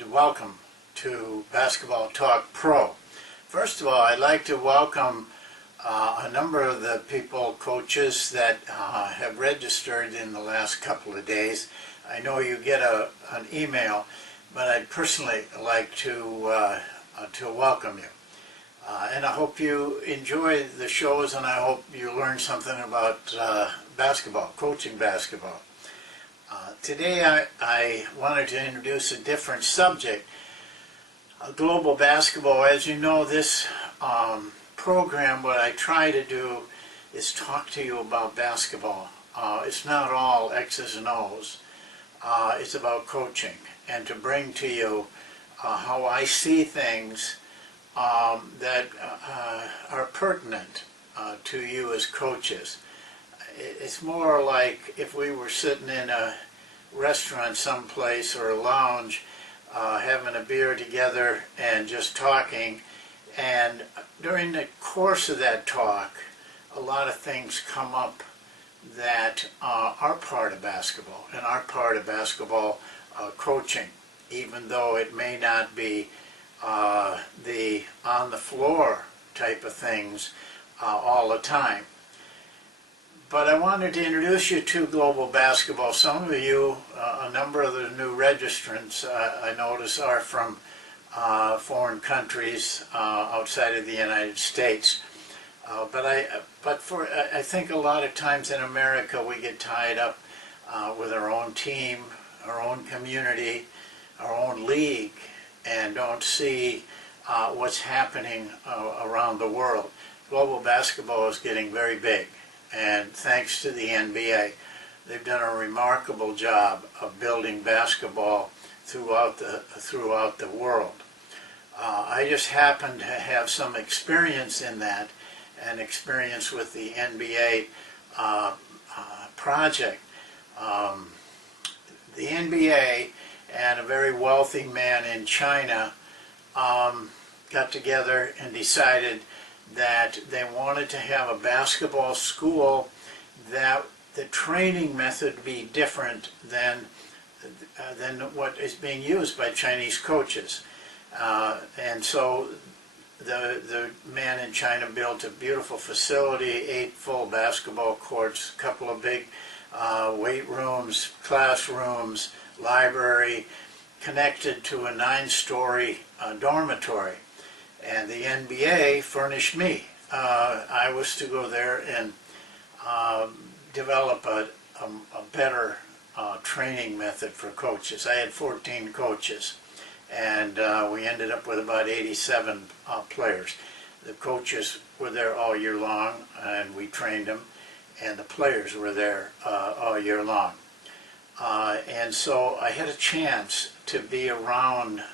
and welcome to Basketball Talk Pro. First of all, I'd like to welcome a number of the coaches that have registered in the last couple of days. I know you get an email, but I'd personally like to welcome you. And I hope you enjoy the shows, and I hope you learn something about basketball, coaching basketball. Today I wanted to introduce a different subject, global basketball. As you know, this program, what I try to do is talk to you about basketball. It's not all X's and O's. It's about coaching, and to bring to you how I see things that are pertinent to you as coaches. It's more like if we were sitting in a restaurant someplace or a lounge having a beer together and just talking, and during the course of that talk a lot of things come up that are part of basketball and are part of basketball coaching, even though it may not be the on the floor type of things all the time. But I wanted to introduce you to global basketball. Some of you, a number of the new registrants I notice are from foreign countries outside of the United States. But I think a lot of times in America we get tied up with our own team, our own community, our own league, and don't see what's happening around the world. Global basketball is getting very big, and thanks to the NBA, they've done a remarkable job of building basketball throughout the world. I just happen to have some experience in that, and experience with the NBA project. The NBA and a very wealthy man in China got together and decided that they wanted to have a basketball school that the training method be different than what is being used by Chinese coaches. And so the man in China built a beautiful facility, 8 full basketball courts, a couple of big weight rooms, classrooms, library, connected to a 9-story dormitory. And the NBA furnished me. I was to go there and develop a better training method for coaches. I had 14 coaches, and we ended up with about 87 players. The coaches were there all year long, and we trained them, and the players were there all year long. And so I had a chance to be around.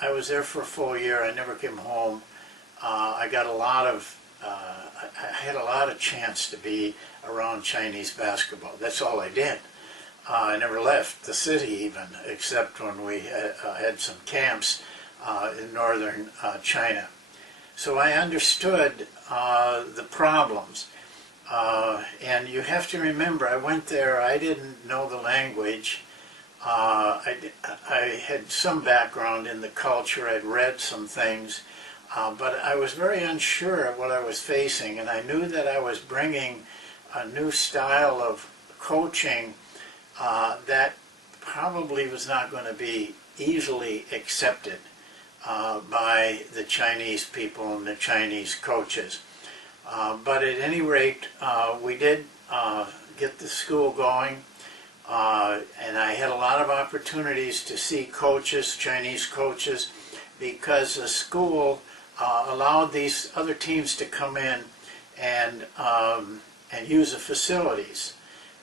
I was there for a full year. I never came home. I had a lot of chance to be around Chinese basketball. That's all I did. I never left the city even, except when we had some camps in northern China. So I understood the problems. And you have to remember, I went there, I didn't know the language. I had some background in the culture, I'd read some things, but I was very unsure of what I was facing, and I knew that I was bringing a new style of coaching that probably was not going to be easily accepted by the Chinese people and the Chinese coaches. But at any rate, we did get the school going, and I had a lot of opportunities to see coaches, Chinese coaches, because the school allowed these other teams to come in and use the facilities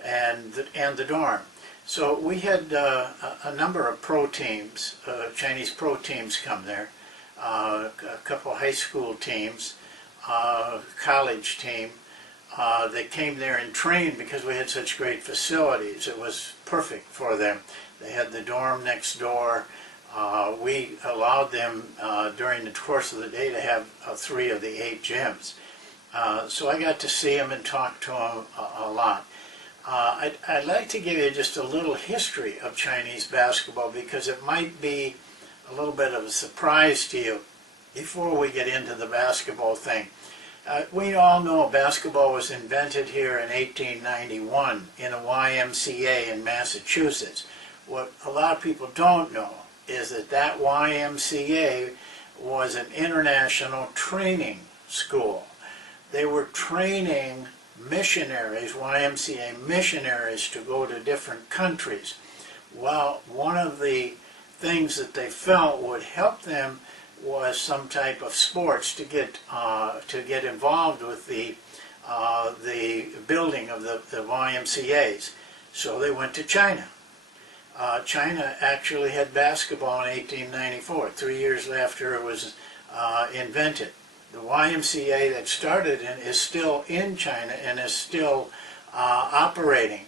and the dorm. So we had a number of pro teams, Chinese pro teams come there, a couple high school teams, college team. They came there and trained because we had such great facilities. It was perfect for them. They had the dorm next door. We allowed them during the course of the day to have 3 of the 8 gyms. So I got to see them and talk to them a lot. I'd like to give you just a little history of Chinese basketball because it might be a little bit of a surprise to you before we get into the basketball thing. We all know basketball was invented here in 1891 in a YMCA in Massachusetts. What a lot of people don't know is that that YMCA was an international training school. They were training missionaries, YMCA missionaries, to go to different countries. Well, one of the things that they felt would help them was some type of sports to get involved with the building of the YMCA's. So they went to China. China actually had basketball in 1894, 3 years after it was invented. The YMCA that started in is still in China and is still operating.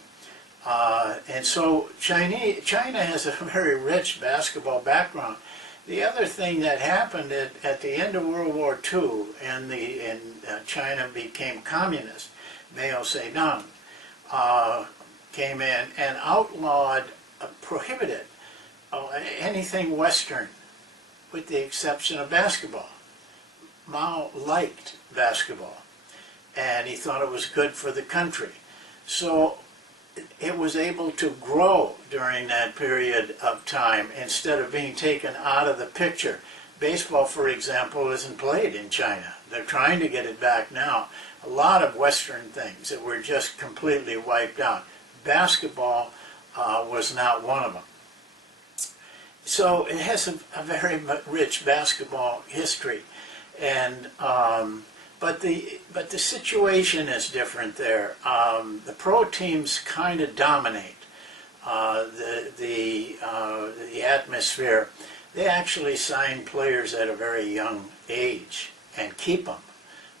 And so China has a very rich basketball background. The other thing that happened at the end of World War II and China became communist, Mao Zedong came in and outlawed, prohibited anything Western with the exception of basketball. Mao liked basketball and he thought it was good for the country. So it was able to grow during that period of time instead of being taken out of the picture. Baseball, for example, isn't played in China. They're trying to get it back now. A lot of Western things that were just completely wiped out. Basketball was not one of them. So it has a very rich basketball history, and but the situation is different there. The pro teams kind of dominate the atmosphere. They actually sign players at a very young age and keep them.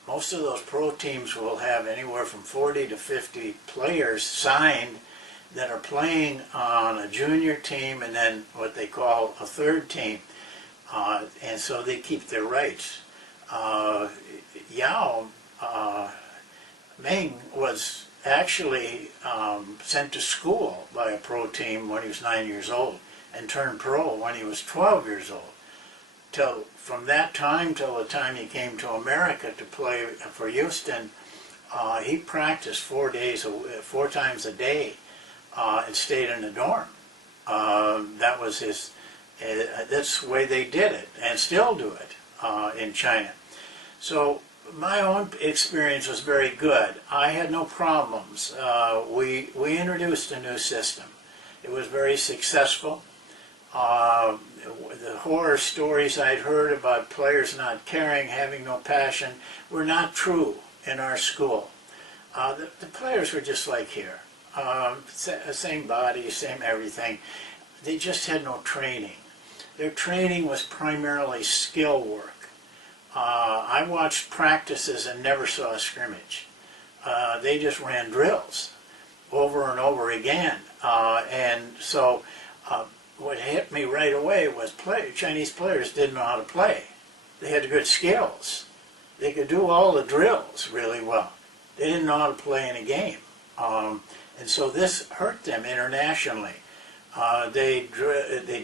Most of those pro teams will have anywhere from 40 to 50 players signed that are playing on a junior team and then what they call a third team. And so they keep their rights. Yao Ming was actually sent to school by a pro team when he was 9 years old and turned pro when he was 12 years old. From that time till the time he came to America to play for Houston, he practiced 4 times a day and stayed in a dorm. That was that's the way they did it and still do it in China. So my own experience was very good. I had no problems. We introduced a new system. It was very successful. The horror stories I'd heard about players not caring, having no passion, were not true in our school. The players were just like here. Same body, same everything. They just had no training. Their training was primarily skill work. I watched practices and never saw a scrimmage. They just ran drills over and over again. And so what hit me right away was Chinese players didn't know how to play. They had good skills. They could do all the drills really well. They didn't know how to play in a game. And so this hurt them internationally. They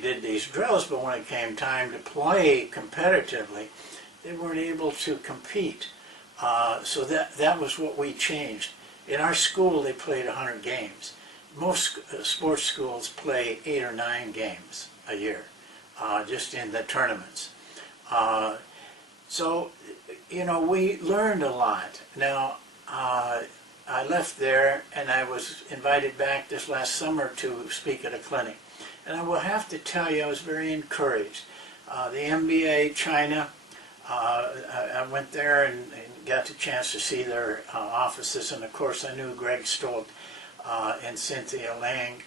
did these drills, but when it came time to play competitively, they weren't able to compete. So that was what we changed. In our school, they played 100 games. Most sports schools play 8 or 9 games a year, just in the tournaments. So, you know, we learned a lot. Now, I left there and I was invited back this last summer to speak at a clinic. And I will have to tell you, I was very encouraged. The NBA China, I went there and got the chance to see their offices, and of course I knew Greg Stolt and Cynthia Lang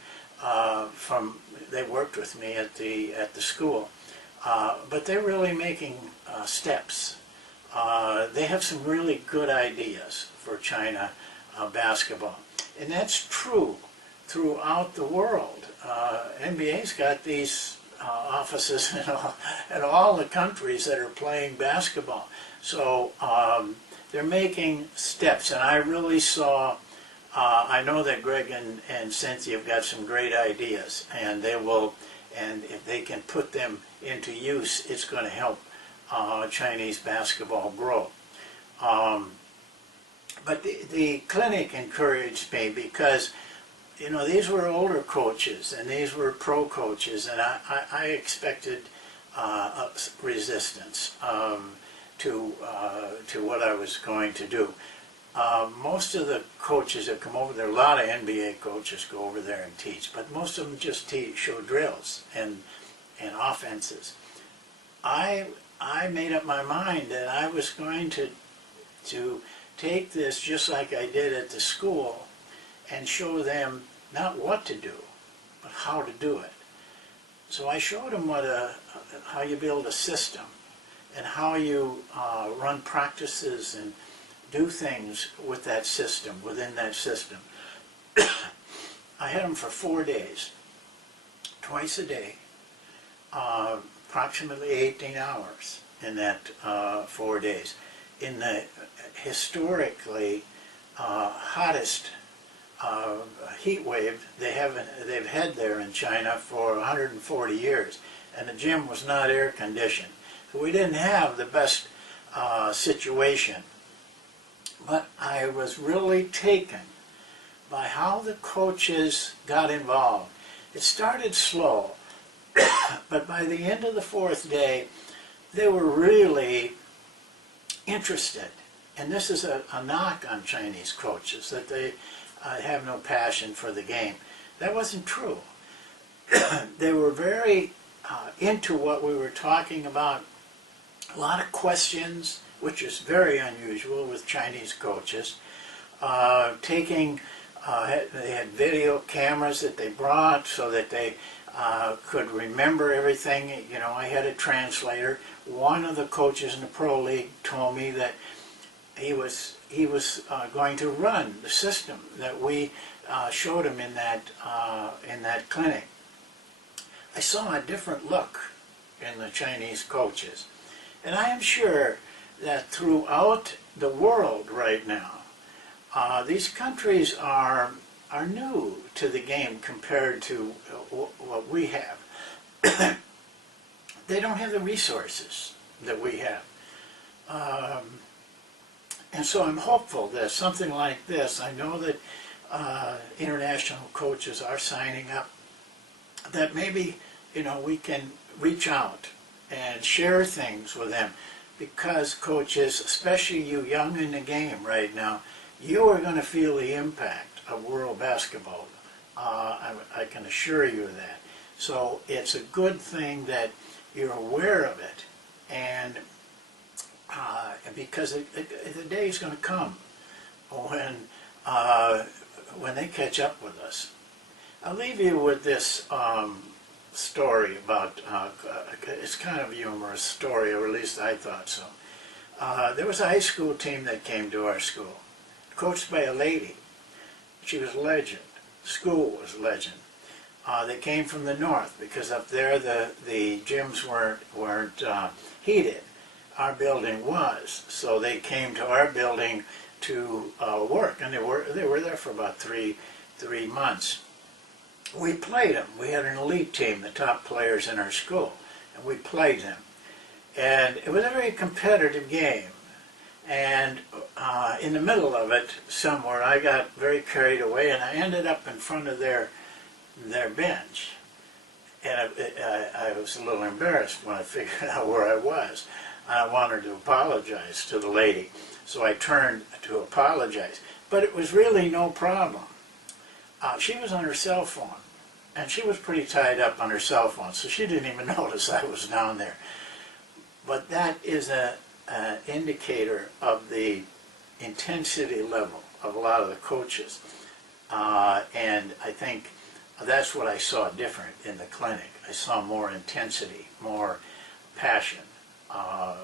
they worked with me at the school. But they're really making steps. They have some really good ideas for China basketball, and that's true throughout the world. NBA's got these offices in all the countries that are playing basketball. So they're making steps, and I really saw, I know that Greg and Cynthia have got some great ideas, and they will and if they can put them into use, it's going to help Chinese basketball grow. But the clinic encouraged me because, you know, these were older coaches and these were pro coaches, and I expected resistance to what I was going to do. Most of the coaches that come over there, a lot of NBA coaches go over there and teach, but most of them just show drills and offenses. I made up my mind that I was going to take this just like I did at the school and show them not what to do, but how to do it. So I showed them how you build a system and how you run practices and do things with that system, within that system. I had them for 4 days, twice a day, approximately 18 hours in that 4 days. In the historically hottest heat wave they've had there in China for 140 years, and the gym was not air conditioned. So we didn't have the best situation. But I was really taken by how the coaches got involved. It started slow, but by the end of the 4th day, they were really interested. And this is a knock on Chinese coaches, that they have no passion for the game. That wasn't true. They were very into what we were talking about. A lot of questions, which is very unusual with Chinese coaches. They had video cameras that they brought so that they could remember everything. You know, I had a translator. One of the coaches in the pro league told me that he was going to run the system that we showed him in that clinic. I saw a different look in the Chinese coaches, and I am sure that throughout the world right now, these countries are new to the game compared to what we have. They don't have the resources that we have. And so I'm hopeful that something like this, I know that international coaches are signing up, that maybe, you know, we can reach out and share things with them. Because coaches, especially you young in the game right now, you are going to feel the impact of world basketball. I can assure you of that. So it's a good thing that you're aware of it, and because the day is going to come when they catch up with us. I'll leave you with this story about, it's kind of a humorous story, or at least I thought so. There was a high school team that came to our school, coached by a lady. She was a legend. School was a legend. They came from the north because up there the gyms weren't heated. Our building was, so they came to our building to work, and they were there for about three months. We played them. We had an elite team, the top players in our school, and we played them. And it was a very competitive game. And in the middle of it, somewhere, I got very carried away, and I ended up in front of their bench. And I was a little embarrassed when I figured out where I was. I wanted to apologize to the lady, so I turned to apologize. But it was really no problem. She was on her cell phone, and she was pretty tied up on her cell phone, so she didn't even notice I was down there. But that is an indicator of the intensity level of a lot of the coaches. And I think that's what I saw different in the clinic. I saw more intensity, more passion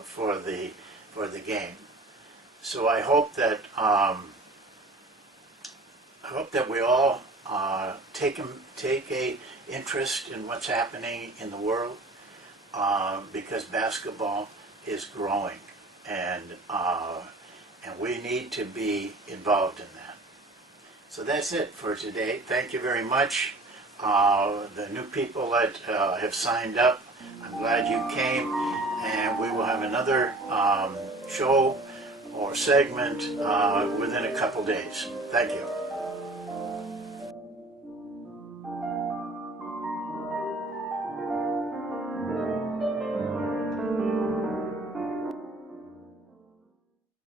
for the game. So I hope that we all take a interest in what's happening in the world, because basketball is growing, and we need to be involved in that. So that's it for today. Thank you very much. the new people that have signed up. I'm glad you came, and we will have another show or segment within a couple days. Thank you.